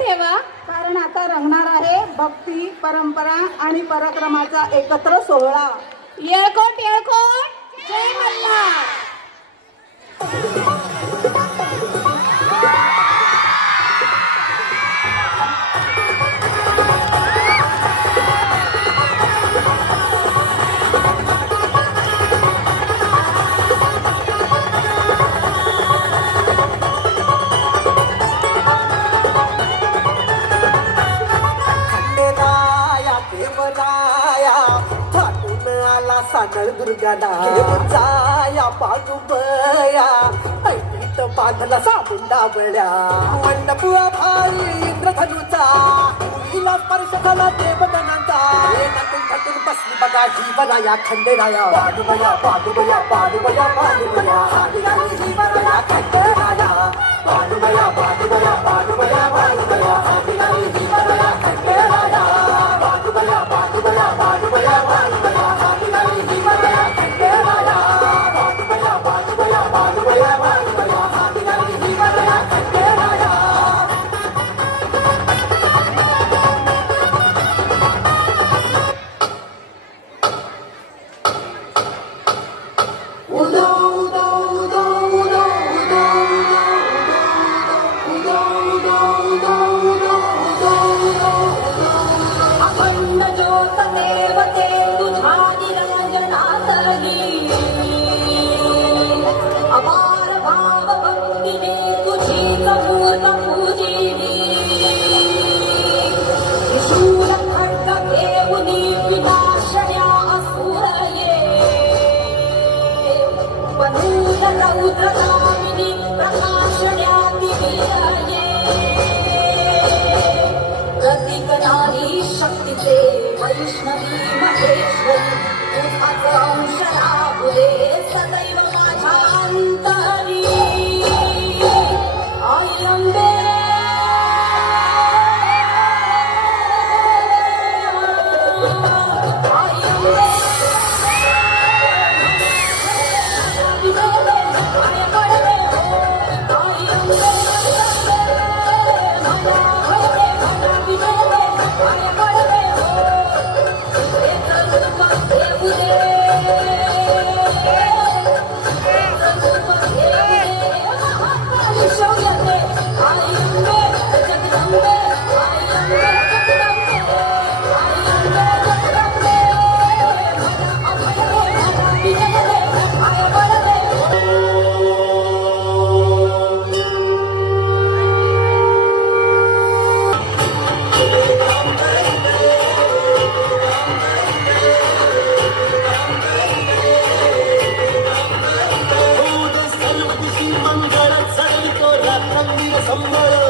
ठेवा. कारण आता रंगणार आहे भक्ती, परंपरा आणि पराक्रमाचा एकत्र सोहळा. येळकोट येळकोट, जय मल्हार. सानळ दुर्गाला जाया पाठुबया ऐटीत बांधला साबून डावळ्या मंडपुआ भाई इंद्रधनुचा मुलीला स्पर्श झाला देवगणांचा नटून थटून बसली बघा ही बराया खंडेराया पाडुबया पाडुबया पाडुबया पाडुबया ही बराया खंडेराया पाडुबया पाडुबया पाडुबया पाडुबया ही बराया खंडेराया पाडुबया पाडुबया पाडुबया पाडुबया शक्तीचे वैष्णवी महेश्वरी तुझाच अंश राहुले सदैव माझ्या अंतरी आई अंबे आई अंबे संबळ